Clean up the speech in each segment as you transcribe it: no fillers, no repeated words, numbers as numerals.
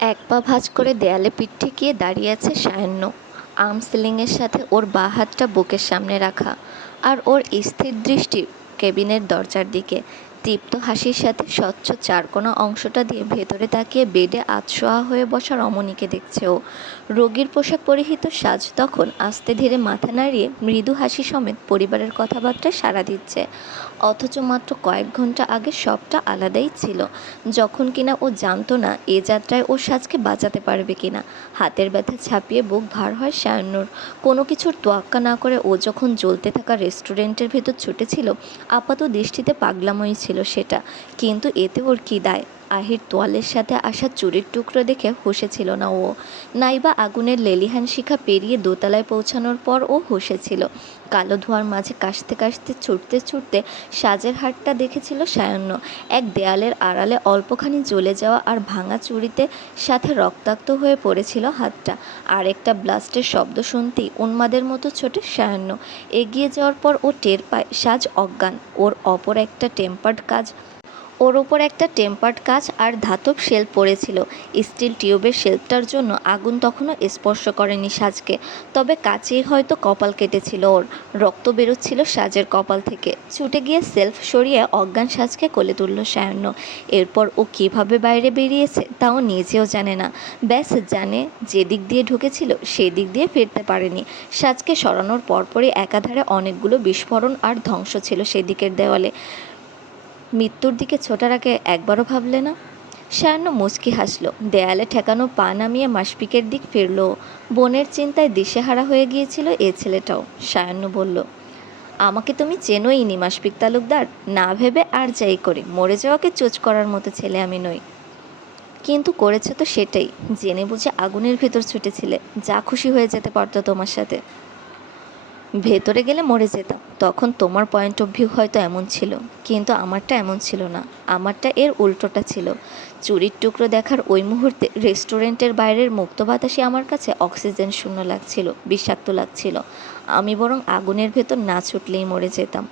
এক পা ভাঁজ করে দেয়ালে পিঠ ঠেকিয়ে দাঁড়িয়ে আছে সায়াহ্ন। আর্ম সিলিংয়ের সাথে ওর বাঁ হাতটা বুকের সামনে রাখা, আর ওর স্থির দৃষ্টি কেবিনের দরজার দিকে। তৃপ্ত হাসির সাথে স্বচ্ছ চারকোনা অংশটা দিয়ে ভেতরে তাকিয়ে বেডে আধশোয়া হয়ে বসা রমণীকে দেখছে ও। রোগীর পোশাক পরিহিত সাজ তখন আস্তে ধীরে মাথা নাড়িয়ে মৃদু হাসি সমেত পরিবারের কথাবার্তায় সাড়া দিচ্ছে। অথচ মাত্র কয়েক ঘন্টা আগে সবটা আলাদাই ছিল, যখন কিনা ও জানতো না এ যাত্রায় ও সাজকে বাঁচাতে পারবে কিনা। হাতের ব্যথা ছাপিয়ে বুক ভার হয় সায়ান্নর। কোনো কিছুর তোয়াক্কা না করে ও যখন জ্বলতে থাকা রেস্টুরেন্টের ভেতর ছুটেছিল, আপাত দৃষ্টিতে পাগলাময়ী ছিল সেটা, কিন্তু এতে ওর কী দায়। আহির তোয়ালের সাথে আসা চুরির টুকরো দেখে হেসেছিল না ও, নাইবা আগুনের লেলিহান শিখা পেরিয়ে দোতলায় পৌঁছানোর পর ও হেসেছিল। কালো ধোঁয়ার মাঝে কাশতে কাশতে ছুটতে ছুটতে সাজের হাটটা দেখেছিল সায়ান্ন। এক দেয়ালের আড়ালে অল্পখানি জ্বলে যাওয়া আর ভাঙা চুড়িতে সাথে রক্তাক্ত হয়ে পড়েছিল হাতটা। আর একটা ব্লাস্টের শব্দ শুনতেই উন্মাদের মতো ছোটে সায়ান্ন। এগিয়ে যাওয়ার পর ও টের পায় সাজ অজ্ঞান। ওর ওপর একটা টেম্পার্ড কাঁচ আর ধাতব শেল্ফ পড়েছিল। স্টিল টিউবের শেল্ফটার জন্য আগুন তখনও স্পর্শ করেনি সাজকে, তবে কাছেই হয়তো কপাল কেটেছিল ওর। রক্ত বেরোচ্ছিল সাজের কপাল থেকে। ছুটে গিয়ে সেলফ সরিয়ে অজ্ঞান সাজকে কোলে তুলল সায়ান্ন। এরপর ও কিভাবে বাইরে বেরিয়েছে তাও নিজেও জানে না। ব্যাস জানে যেদিক দিয়ে ঢুকেছিল সেদিক দিয়ে ফিরতে পারেনি। সাজকে সরানোর পরপরই একাধারে অনেকগুলো বিস্ফোরণ আর ধ্বংস ছিল সেদিকের দেওয়ালে। মৃত্যুর দিকে ছোটার আগে একবারও ভাবলে না? সায়ান্ন মুচকি হাসল। দেয়ালে ঠেকানো পা নামিয়ে মাসপিকের দিক ফিরল। বোনের চিন্তায় দিশেহারা হয়ে গিয়েছিল এ ছেলেটাও। সায়ান্ন বলল, আমাকে তুমি চেনোই নি মাসপিক তালুকদার। না ভেবে আর যাই করে মরে যাওয়াকে চোচ করার মতো ছেলে আমি নই। কিন্তু করেছে তো সেটাই, জেনে বুঝে আগুনের ভেতর ছুটেছিলে। যা খুশি হয়ে যেতে পারতো তোমার সাথে। ভেতরে গেলে মরে যেতাম, তখন তোমার পয়েন্ট অফ ভিউ হয়তো এমন ছিল, কিন্তু আমারটা এমন ছিল না। আমারটা এর উল্টোটা ছিল। চুরির টুকরো দেখার ওই মুহূর্তে রেস্টুরেন্টের বাইরের মুক্ত বাতাসে আমার কাছে অক্সিজেন শূন্য লাগছিল, বিষাক্ত লাগছিল। আমি বরং আগুনের ভেতর না ছুটলেই মরে যেতাম।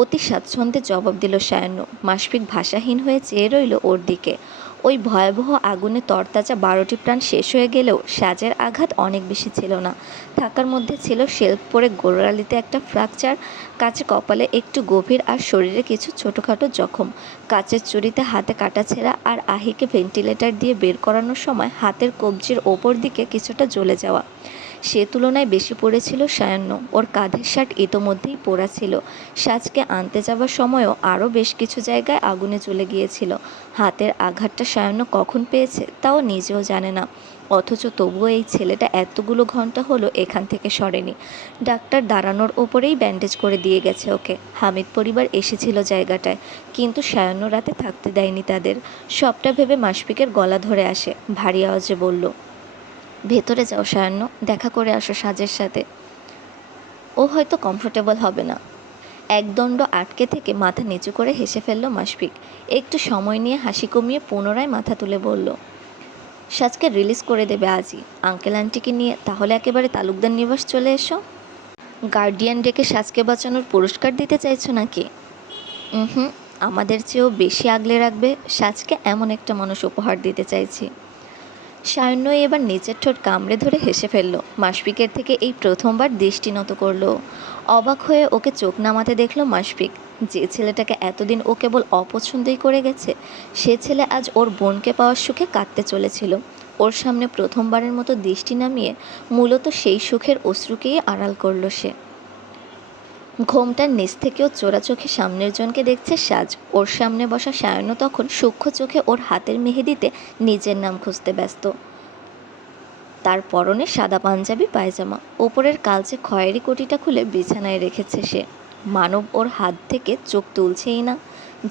অতি স্বাচ্ছন্দ্যে জবাব দিল সায়ান্ন। মাসফিক ভাষাহীন হয়ে চেয়ে রইল ওর দিকে। ওই ভয়াবহ আগুনে তরতাজা 12টি প্রাণ শেষ হয়ে গেলেও সাজের আঘাত অনেক বেশি ছিল না। থাকার মধ্যে ছিল শেল্ফ পরে গোড়ালিতে একটা ফ্র্যাকচার, কাছে কপালে একটু গভীর আর শরীরে কিছু ছোটোখাটো জখম, কাচের চুড়িতে হাতে কাটা ছেঁড়া, আর আহিকে ভেন্টিলেটর দিয়ে বের করানোর সময় হাতের কবজির ওপর দিকে কিছুটা জ্বলে যাওয়া। সে তুলনায় বেশি পড়েছিল সায়ান্ন। ওর কাঁধের শার্ট ইতোমধ্যেই পোড়া ছিল। সাজকে আনতে যাবার সময়ও আরও বেশ কিছু জায়গায় আগুনে জ্বলে গিয়েছিল। হাতের আঘাতটা সায়ান্ন কখন পেয়েছে তাও নিজেও জানে না। অথচ তবুও এই ছেলেটা এতগুলো ঘন্টা হলো এখান থেকে সরেনি। ডাক্তার দাঁড়ানোর ওপরেই ব্যান্ডেজ করে দিয়ে গেছে ওকে। হামিদ পরিবার এসেছিল জায়গাটায়, কিন্তু সায়ান্ন রাতে থাকতে দেয়নি তাদের। সবটা ভেবে মাসফিকের গলা ধরে আসে, ভারী আওয়াজে বলল, ভেতরে যাও সায়ান্ন, দেখা করে আসো সাজের সাথে। ও হয়তো কমফোর্টেবল হবে না। একদণ্ড আটকে থেকে মাথা নিচু করে হেসে ফেলল মাসফিক। একটু সময় নিয়ে হাসি কমিয়ে পুনরায় মাথা তুলে বলল, সাজকে রিলিজ করে দেবে আজই। আঙ্কেল আন্টিকে নিয়ে তাহলে একেবারে তালুকদার নিবাস চলে এসো। গার্ডিয়ান ডেকে সাজকে বাঁচানোর পুরস্কার দিতে চাইছো নাকি? হুম, আমাদের চেয়েও বেশি আগলে রাখবে সাজকে এমন একটা মানুষ উপহার দিতে চাইছি। সায়ান্ন এবার নিচের ঠোঁট কামড়ে ধরে হেসে ফেলল। মাসফিকের থেকে এই প্রথমবার দৃষ্টি নত করল। অবাক হয়ে ওকে চোখ নামাতে দেখল মাসফিক। যে ছেলেটাকে এতদিন ও কেবল অপছন্দই করে গেছে, সে ছেলে আজ ওর বোনকে পাওয়ার সুখে কাঁদতে চলেছিল। ওর সামনে প্রথমবারের মতো দৃষ্টি নামিয়ে মূলত সেই সুখের অশ্রুকেই আড়াল করল সে। ঘোমটার নিচ থেকেও চোরা চোখে সামনের জনকে দেখছে সাজ। ওর সামনে বসা সায়ান্ন তখন সূক্ষ্ম চোখে ওর হাতের মেহেদিতে নিজের নাম খুঁজতে ব্যস্ত। তার পরনে সাদা পাঞ্জাবি পায়জামা, ওপরের কালচে খয়েরি কোটিটা খুলে বিছানায় রেখেছে সে। মানব ওর হাত থেকে চোখ তুলছেই না,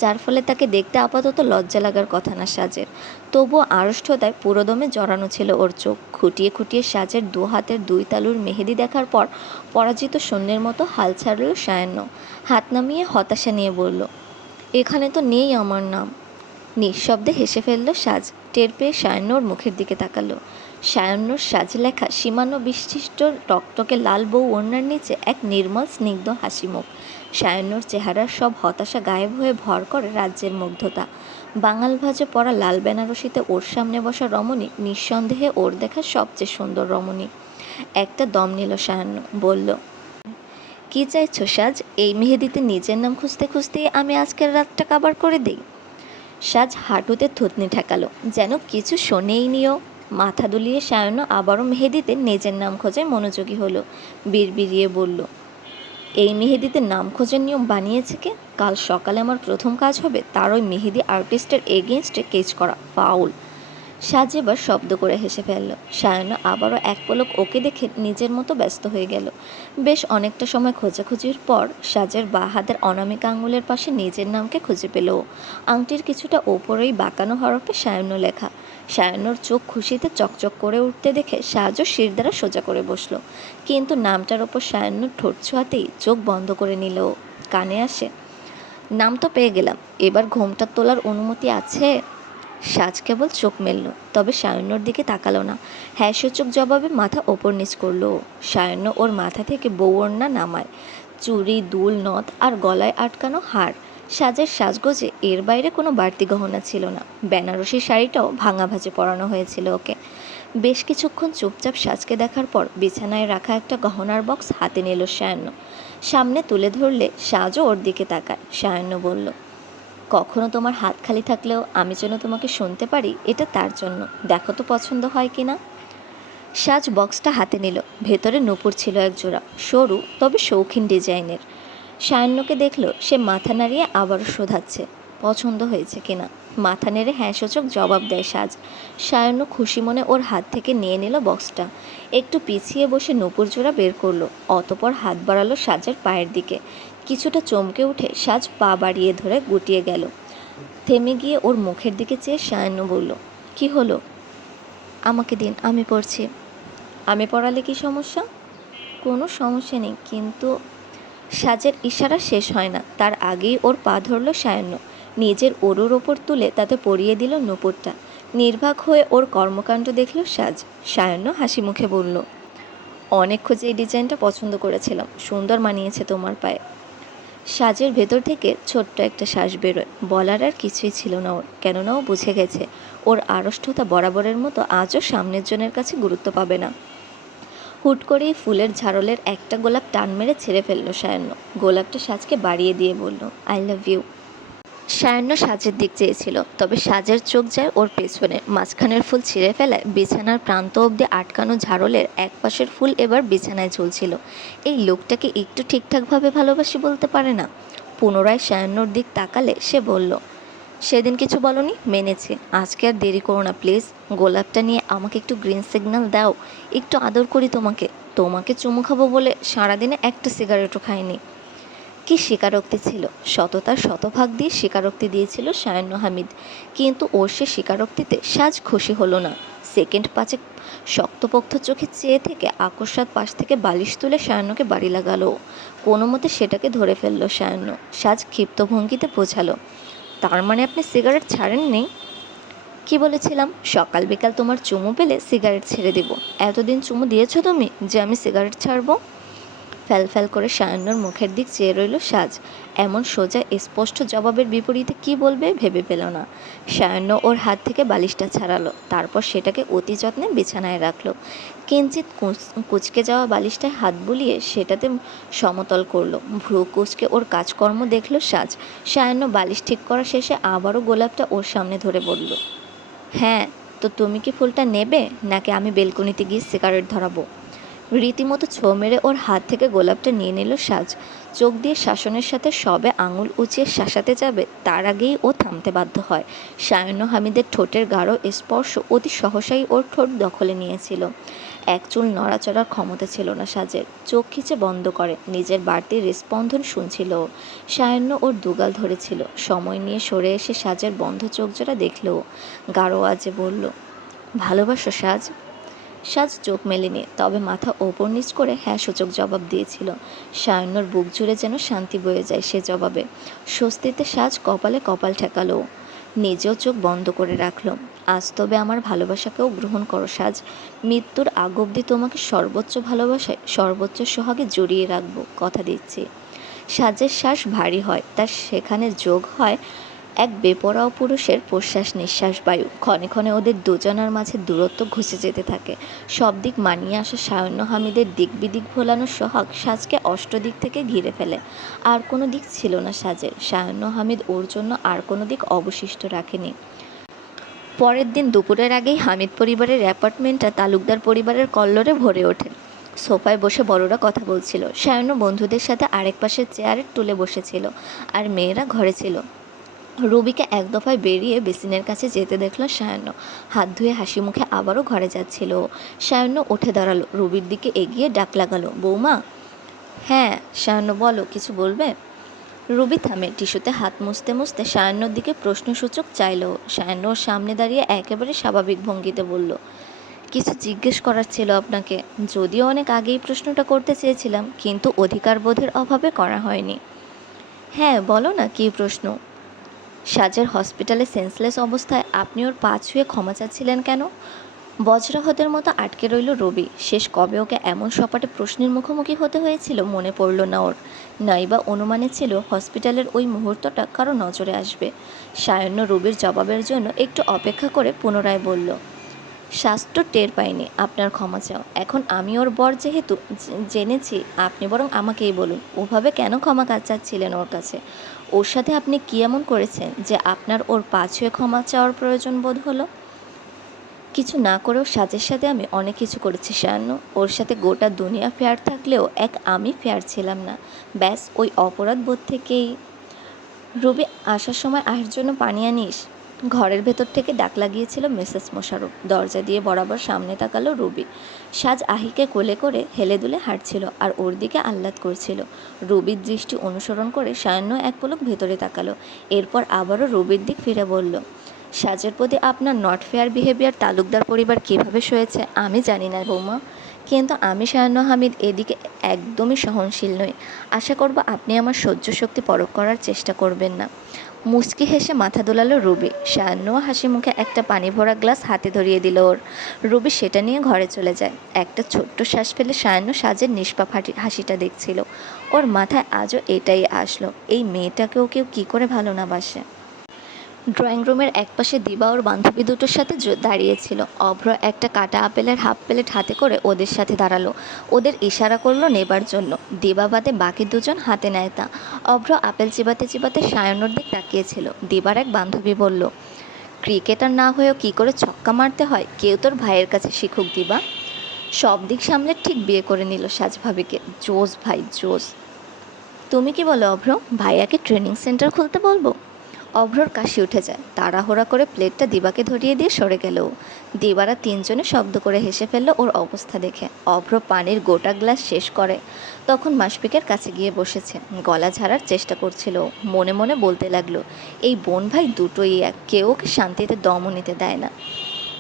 যার ফলে তাকে দেখতে আপাতত লজ্জা লাগার কথা না সাজের। তবুও আড়ষ্ঠতায় পুরোদমে জড়ানো ছিল ওর চোখ। খুঁটিয়ে খুঁটিয়ে সাজের 2 হাতের 2 তালুর মেহেদি দেখার পর পরাজিত সৈন্যের মতো হাল ছাড়ল সায়ান্ন। হাত নামিয়ে হতাশা নিয়ে বলল, এখানে তো নেই আমার নাম। নিঃশব্দে হেসে ফেলল সাজ। টের পেয়ে সায়ান্নর মুখের দিকে তাকালো। সায়ান্নর সাজে লেখা সীমান্য বিশিষ্ট টকটকে লাল বউ ওড়নার নিচে এক নির্মল স্নিগ্ধ হাসি মুখ। সায়ান্নর চেহারার সব হতাশা গায়েব হয়ে ভর করে রাজ্যের মুগ্ধতা। বাঙাল ভাজে পরা লাল বেনারসিতে ওর সামনে বসা রমণী নিঃসন্দেহে ওর দেখা সবচেয়ে সুন্দর রমণী। একটা দম নিল সায়ান্ন, বলল, কি চাইছো সাজ? এই মেহেদিতে নিজের নাম খুঁজতে খুঁজতেই আমি আজকের রাতটা কাবার করে দিই। সাজ হাঁটুতে থুতনি ঠেকালো, যেন কিছু শোনেই নিও। মাথা দুলিয়ে সায়ান্ন আবারও মেহেদিতে নিজের নাম খোঁজায় মনোযোগী হলো। বিড়বিড়িয়ে বলল, এই মেহেদিতে নাম খোঁজার নিয়ম বানিয়েছে কে? কাল সকালে আমার প্রথম কাজ হবে তার ওই মেহেদি আর্টিস্টের এগেনস্টে কেস করা, ফাউল। সাজ এবার শব্দ করে হেসে ফেলল। সায়ান্ন আবারও এক পলক ওকে দেখে নিজের মতো ব্যস্ত হয়ে গেল। বেশ অনেকটা সময় খোঁজাখুঁজির পর সাজের বাঁ হাতের অনামিকা আঙুলের পাশে নিজের নামকে খুঁজে পেল। আংটির কিছুটা ওপরেই বাঁকানো হরফে সায়ান্ন লেখা। সায়ান্নর চোখ খুশিতে চকচক করে উঠতে দেখে সাজও শির দ্বারা সোজা করে বসলো, কিন্তু নামটার ওপর সায়ান্নর ঠোঁট ছোঁয়াতেই চোখ বন্ধ করে নিল। কানে আসে, নাম তো পেয়ে গেলাম, এবার ঘোমটা তোলার অনুমতি আছে? সাজ কেবল চোখ মেলল, তবে সায়ান্নর দিকে তাকালো না। হ্যাঁ সূচক জবাবে মাথা ওপর নিচ করলো। সায়ান্ন ওর মাথা থেকে বউওড়না নামায়। চুড়ি, দুল, নথ আর গলায় আটকানো হার। সাজের সাজগোজে এর বাইরে কোনো বাড়তি গহনা ছিল না। বেনারসি শাড়িটাও ভাঙা ভাঁজে পরানো হয়েছিল ওকে। বেশ কিছুক্ষণ চুপচাপ সাজকে দেখার পর বিছানায় রাখা একটা গহনার বক্স হাতে নিল সায়ান্ন। সামনে তুলে ধরলে সাজও ওর দিকে তাকায়। সায়ান্ন বলল, কখনো তোমার হাত খালি থাকলেও আমি যেন তোমাকে শুনতে পারি, এটা তার জন্য। দেখো তো পছন্দ হয় কি না। সাজ বক্সটা হাতে নিল। ভেতরে নূপুর ছিল এক জোড়া, সরু তবে শৌখিন ডিজাইনের। সায়ান্নকে দেখলো, সে মাথা নাড়িয়ে আবারও শোধাচ্ছে পছন্দ হয়েছে কিনা। মাথা নেড়ে হ্যাঁ সূচক জবাব দেয় সাজ। সায়ান্ন খুশি মনে ওর হাত থেকে নিয়ে নিল বক্সটা। একটু পিছিয়ে বসে নূপুর জোড়া বের করলো, অতপর হাত বাড়ালো সাজের পায়ের দিকে। কিছুটা চমকে উঠে সাজ পা বাড়িয়ে ধরে গুটিয়ে গেল। থেমে গিয়ে ওর মুখের দিকে চেয়ে সায়ান্ন বলল, কি হলো? আমাকে দিন, আমি পড়ছি। আমি পড়ালে কি সমস্যা? কোনো সমস্যা নেই, কিন্তু সাজের ইশারা শেষ হয় না, তার আগেই ওর পা ধরল সায়ান্ন। নিজের ওরুর ওপর তুলে তাতে পরিয়ে দিল নূপুরটা। নির্বাক হয়ে ওর কর্মকাণ্ড দেখল সাজ। সায়ান্ন হাসি মুখে বলল, অনেক খুঁজে এই ডিজাইনটা পছন্দ করেছিলাম, সুন্দর মানিয়েছে তোমার পায়ে। সাজের ভেতর থেকে ছোট্ট একটা শ্বাস বেরোয়। বলার আর কিছুই ছিল না ওর, কেননা ও বুঝে গেছে ওর আড়ষ্টতা বরাবরের মতো আজও সামনের জনের কাছে গুরুত্ব পাবে না। হুট করেই ফুলের ঝাড়লের একটা গোলাপ টান মেরে ছেড়ে ফেলল সায়ান্ন। গোলাপটা সাজকে বাড়িয়ে দিয়ে বলল, আই লাভ ইউ। সায়ান্ন সাজের দিক চেয়েছিল, তবে সাজের চোখ যায় ওর পেছনে। মাঝখানের ফুল ছিঁড়ে ফেলায় বিছানার প্রান্ত অবধি আটকানো ঝাড়লের এক পাশের ফুল এবার বিছানায় ঝুলছিল। এই লোকটাকে একটু ঠিকঠাকভাবে ভালোবাসি বলতে পারে না। পুনরায় সায়ান্নর দিক তাকালে সে বলল, সেদিন কিছু বলনি, মেনেছে। আজকে আর দেরি করো না প্লিজ। গোলাপটা নিয়ে আমাকে একটু গ্রিন সিগন্যাল দাও, একটু আদর করি তোমাকে। তোমাকে চুমু খাবো বলে সারাদিনে একটা সিগারেটও খাইনি। কি স্বীকারোক্তি ছিল! সততার শতভাগ দিয়ে স্বীকারোক্তি দিয়েছিল সায়ান্ন হামিদ, কিন্তু ওর সে স্বীকারোক্তিতে সাজ খুশি হলো না। সেকেন্ড পাঁচেক শক্তপোক্ত চোখে চেয়ে থেকে আকস্মাৎ পাশ থেকে বালিশ তুলে সায়ান্নকে বাড়ি লাগালো। কোনো মতে সেটাকে ধরে ফেললো সায়ান্ন। সাজ ক্ষিপ্ত ভঙ্গিতে বোঝালো, তার মানে আপনি সিগারেট ছাড়েননি? কি বলেছিলাম, সকাল বিকাল তোমার চুমু পেলে সিগারেট ছেড়ে দেব। এতদিন চুমু দিয়েছো তুমি যে আমি সিগারেট ছাড়বো? ফ্যালফ্যাল করে সায়ান্নর মুখের দিক চেয়ে রইল সাজ। এমন সোজা স্পষ্ট জবাবের বিপরীতে কি বলবে ভেবে পেল না। সায়ান্ন ওর হাত থেকে বালিশটা ছাড়ালো, তারপর সেটাকে অতি যত্নে বিছানায় রাখলো। কিঞ্চিত কুঁচকে যাওয়া বালিশটায় হাত বুলিয়ে সেটাতে সমতল করলো। ভ্রু কুঁচকে ওর কাজকর্ম দেখলো সাজ। সায়ান্ন বালিশ ঠিক করা শেষে আবারও গোলাপটা ওর সামনে ধরে বলল, হ্যাঁ, তো তুমি কি ফুলটা নেবে, নাকি আমি বেলকনিতে গিয়ে সিগারেট ধরাবো? রীতিমতো ছোঁ মেরে ওর হাত থেকে গোলাপটা নিয়ে নিল সাজ। চোখ দিয়ে শাসনের সাথে সবে আঙুল উঁচিয়ে শাসাতে যাবে, তার আগেই ও থামতে বাধ্য হয়। সায়ান্ন হামিদের ঠোঁটের গাঢ় স্পর্শ অতি সহসাই ওর ঠোঁট দখলে নিয়েছিল। এক চুল নড়াচড়ার ক্ষমতা ছিল না সাজের। চোখ খিচে বন্ধ করে নিজের বাড়তি হৃস্পন্দন শুনছিল ও। সায়ান্ন ওর দুগাল ধরেছিল। সময় নিয়ে সরে এসে সাজের বন্ধ চোখ জোড়া দেখল ও। গাঢ় আজে বলল, ভালোবাসো সাজ? সাজ চোখ মেলেনি, তবে মাথা ওপর নিচ করে হ্যাঁ সূচক জবাব দিয়েছিল। সায়ান্নর বুক জুড়ে যেন শান্তি বয়ে যায় সে জবাবে। স্বস্তিতে সাজ কপালে কপাল ঠেকালো, নিজেও চোখ বন্ধ করে রাখল। আজ তবে আমার ভালোবাসাকেও গ্রহণ করো সাজ। মৃত্যুর আগ অবধি তোমাকে সর্বোচ্চ ভালোবাসায় সর্বোচ্চ সোহাগে জড়িয়ে রাখবো, কথা দিচ্ছি। সাজের শ্বাস ভারী হয়, তার সেখানে যোগ হয় এক বেপরোয়া পুরুষের প্রশ্বাস নিঃশ্বাস বায়ু। ক্ষণে ক্ষণে ওদের দুজনার মাঝে দূরত্ব ঘুষে যেতে থাকে। সব দিক মানিয়ে আসা সায়ন্য হামিদের দিক বিদিক ভোলানোর সোহাগ সাজকে অষ্টদিক থেকে ঘিরে ফেলে। আর কোনো দিক ছিল না সাজের। সায়ন্য হামিদ ওর জন্য আর কোনো দিক অবশিষ্ট রাখেনি। পরের দিন দুপুরের আগেই হামিদ পরিবারের অ্যাপার্টমেন্টটা তালুকদার পরিবারের কল্লোলে ভরে ওঠে। সোফায় বসে বড়রা কথা বলছিল। সায়ন্য বন্ধুদের সাথে আরেক পাশের চেয়ারের টুলে বসেছিল, আর মেয়েরা ঘরে ছিল। রবিকে এক দফায় বেরিয়ে বেসিনের কাছে যেতে দেখল সায়ন্য। হাত ধুয়ে হাসি মুখে আবারও ঘরে যাচ্ছিল। সায়ন্য উঠে দাঁড়ালো, রবির দিকে এগিয়ে ডাক লাগালো, বৌমা। হ্যাঁ সায়ন্য, বলো, কিছু বলবে? রবি থামে, টিস্যুতে হাত মুছতে মুছতে সায়ান্নর দিকে প্রশ্নসূচক চাইল। সায়ান্ন ওর সামনে দাঁড়িয়ে একেবারে স্বাভাবিক ভঙ্গিতে বলল, কিছু জিজ্ঞেস করার ছিল আপনাকে। যদিও অনেক আগেই প্রশ্নটা করতে চেয়েছিলাম, কিন্তু অধিকার বোধের অভাবে করা হয়নি। হ্যাঁ বলো না, কী প্রশ্ন? সাজের হসপিটালে সেন্সলেস অবস্থায় আপনি ওর পা ছুঁয়ে ক্ষমা চাচ্ছিলেন কেন? বজ্রাহতের মতো আটকে রইল রবি। শেষ কবে ওকে এমন সপাটে প্রশ্নের মুখোমুখি হতে হয়েছিল মনে পড়ল না ওর। নাইবা অনুমানে ছিল হসপিটালের ওই মুহূর্তটা কারো নজরে আসবে। সায়ন্য রবির জবাবের জন্য একটু অপেক্ষা করে পুনরায় বলল, শাস্ত্র টের পাইনি, আপনার ক্ষমা চাও। এখন আমি ওর বর যেহেতু জেনেছি, আপনি বরং আমাকেই বলুন, ওভাবে কেন ক্ষমা চাচ্ছিলেন ওর কাছে? ওর সাথে আপনি কী এমন করেছেন যে আপনার ওর পা ছুঁয়ে ক্ষমা চাওয়ার প্রয়োজন বোধ হলো? কিছু না করেও সাজের সাথে আমি অনেক কিছু করেছি সায়ান্ন। ওর সাথে গোটা দুনিয়া ফেয়ার থাকলেও আমি ফেয়ার ছিলাম না। ব্যাস ওই অপরাধ বোধ থেকেই। রবি, আসার সময় আয়ের জন্য পানি আনিস। ঘরের ভেতর থেকে ডাক লাগিয়েছিল মিসেস মোশাররফ। দরজা দিয়ে বরাবর সামনে তাকালো রবি। সাজ আহিকে কোলে করে হেলে দুলে হাঁটছিল আর ওর দিকে আহ্লাদ করছিল। রবির দৃষ্টি অনুসরণ করে সায়ান্ন এক পলক ভেতরে তাকালো। এরপর আবারও রবির দিক ফিরে বলল, সাজের প্রতি আপনার নট ফেয়ার বিহেভিয়ার তালুকদার পরিবার কীভাবে সয়েছে আমি জানি না বৌমা, কিন্তু আমি সায়ান্ন হামিদ এদিকে একদমই সহনশীল নই। আশা করব আপনি আমার সহ্য শক্তি পরখ করার চেষ্টা করবেন না। মুচকি হেসে মাথা দোলালো রবি। সায়ান্নও হাসি মুখে একটা পানি ভরা গ্লাস হাতে ধরিয়ে দিল ওর। রবি সেটা নিয়ে ঘরে চলে যায়। একটা ছোট্ট শ্বাস ফেলে সায়ান্ন সাজের নিষ্পাপ হাসিটা দেখছিল। ওর মাথায় আজও এটাই আসলো, এই মেয়েটাকেও কেউ কী করে ভালো না বাসে। ড্রয়িং রুমের একপাশে দিবা ওর বান্ধবী দুটোর সাথে দাঁড়িয়েছিল। অভ্র একটা কাটা আপেলের হাফ প্লেট হাতে করে ওদের সাথে দাঁড়ালো। ওদের ইশারা করলো নেবার জন্য। দিবা বাদে বাকি দুজন হাতে নেয় তা। অভ্র আপেল চিবাতে চিবাতে সায়নের দিক তাকিয়েছিল। দিবার এক বান্ধবী বলল, ক্রিকেটার না হয়েও কী করে ছক্কা মারতে হয় কেউ তোর ভাইয়ের কাছে শিখুক দিবা। সব দিক সামলে ঠিক বিয়ে করে নিল সাজ ভাবিকে। জোস ভাই জোস। তুমি কি বলো অভ্র, ভাইয়াকে ট্রেনিং সেন্টার খুলতে বলবো? অভ্রর কাশি উঠে যায়। তাড়াহুড়া করে প্লেটটা দিবাকে ধরিয়ে দিয়ে সরে গেল। দিবারা তিনজনে শব্দ করে হেসে ফেলল ওর অবস্থা দেখে। অভ্র পানির গোটা গ্লাস শেষ করে তখন মাসপিকের কাছে গিয়ে বসেছে। গলা ঝাড়ার চেষ্টা করছিল। মনে মনে বলতে লাগলো, এই বোন ভাই দুটোই এক, কেউ ওকে শান্তিতে দমও নিতে দেয় না।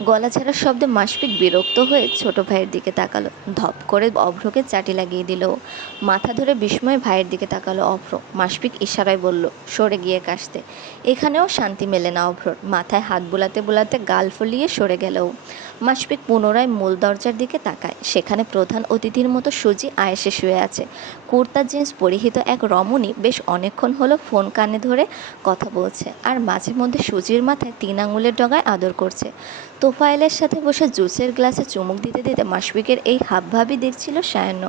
গলা ছাড়ার শব্দে মাসপিক বিরক্ত হয়ে ছোট ভাইয়ের দিকে তাকালো। ধপ করে অভ্রকে চাটি লাগিয়ে দিল। মাথা ধরে বিস্ময়ে ভাইয়ের দিকে তাকালো অভ্র। মাসপিক ইশারায় বলল, সরে গিয়ে কাশতে। এখানেও শান্তি মেলে না অভ্রর। মাথায় হাত বুলাতে বুলাতে গাল ফুলিয়ে সরে গেল। মাসপিক পুনরায় মূল দরজার দিকে তাকায়। সেখানে প্রধান অতিথির মতো সুজি আয়েসে শুয়ে আছে। কুর্তা জিন্স পরিহিত এক রমণী বেশ অনেকক্ষণ হলো ফোন কানে ধরে কথা বলছে, আর মাঝে মধ্যে সুজির মাথায় 3 আঙুলের ডগায় আদর করছে। তোফায়েলের সাথে বসে জুসের গ্লাসে চুমুক দিতে দিতে মাসপিকের এই হাবভাবই দেখছিল সায়ান্ন।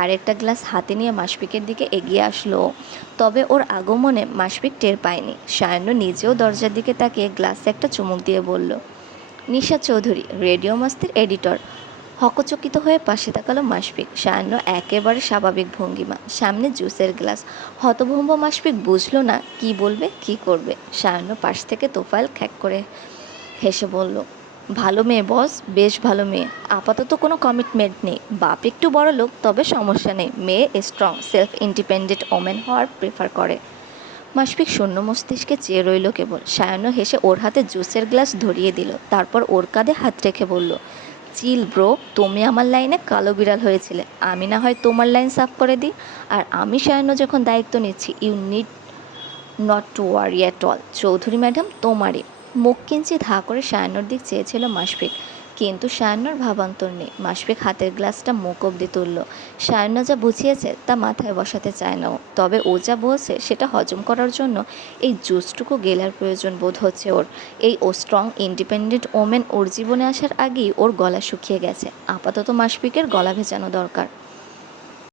আর একটা গ্লাস হাতে নিয়ে মাসপিকের দিকে এগিয়ে আসলো। তবে ওর আগমনে মাসপিক টের পায়নি। সায়ান্ন নিজেও দরজার দিকে তাকিয়ে গ্লাসে একটা চুমুক দিয়ে বলল, নিশা চৌধুরী, রেডিও মাস্তির এডিটর। হকচকিত হয়ে পাশে তাকালো মাসপিক। সায়ান্ন একেবারে স্বাভাবিক ভঙ্গিমা, সামনে জুসের গ্লাস। হতভম্ব মাসপিক বুঝলো না কি বলবে কি করবে। সায়ান্ন পাশ থেকে তোফায়েল খ্যাক করে হেসে বলল, ভালো মেয়ে বস, বেশ ভালো মেয়ে। আপাতত কোনো কমিটমেন্ট নেই। বাপ একটু বড় লোক, তবে সমস্যা নেই। মেয়ে স্ট্রং, সেলফ ইন্ডিপেন্ডেন্ট ওমেন হওয়ার প্রেফার করে। মাসপিক শূন্য মস্তিষ্কে চেয়ে রইল কেবল। সায়ান্ন হেসে ওর হাতে জুসের গ্লাস ধরিয়ে দিল। তারপর ওর কাঁধে হাত রেখে বলল, চিল ব্রো, তুমি আমার লাইনে কালো বিড়াল হয়েছিলে, আমি না হয় তোমার লাইন সাফ করে দিই। আর আমি সায়ান্ন যখন দায়িত্ব নিচ্ছি, you need not to worry at all. Chowdhury madam তোমারই। মুখ কিঞ্চিত ধা করে সায়ান্নর দিক চেয়েছিল মাসপিক, কিন্তু সায়ন্নর ভাবান্তর নেই। মাসফিক হাতের গ্লাসটা মুখ অব্দি তুলল। সায়ন্য যা বুঝিয়েছে তা মাথায় বসাতে চায় না ও। তবে ও যা বলছে সেটা হজম করার জন্য এই জুসটুকু গেলার প্রয়োজন বোধ হচ্ছে ওর। এই ও স্ট্রং ইন্ডিপেন্ডেন্ট ওমেন ওর জীবনে আসার আগেই ওর গলা শুকিয়ে গেছে। আপাতত মাসফিকের গলা ভেজানো দরকার।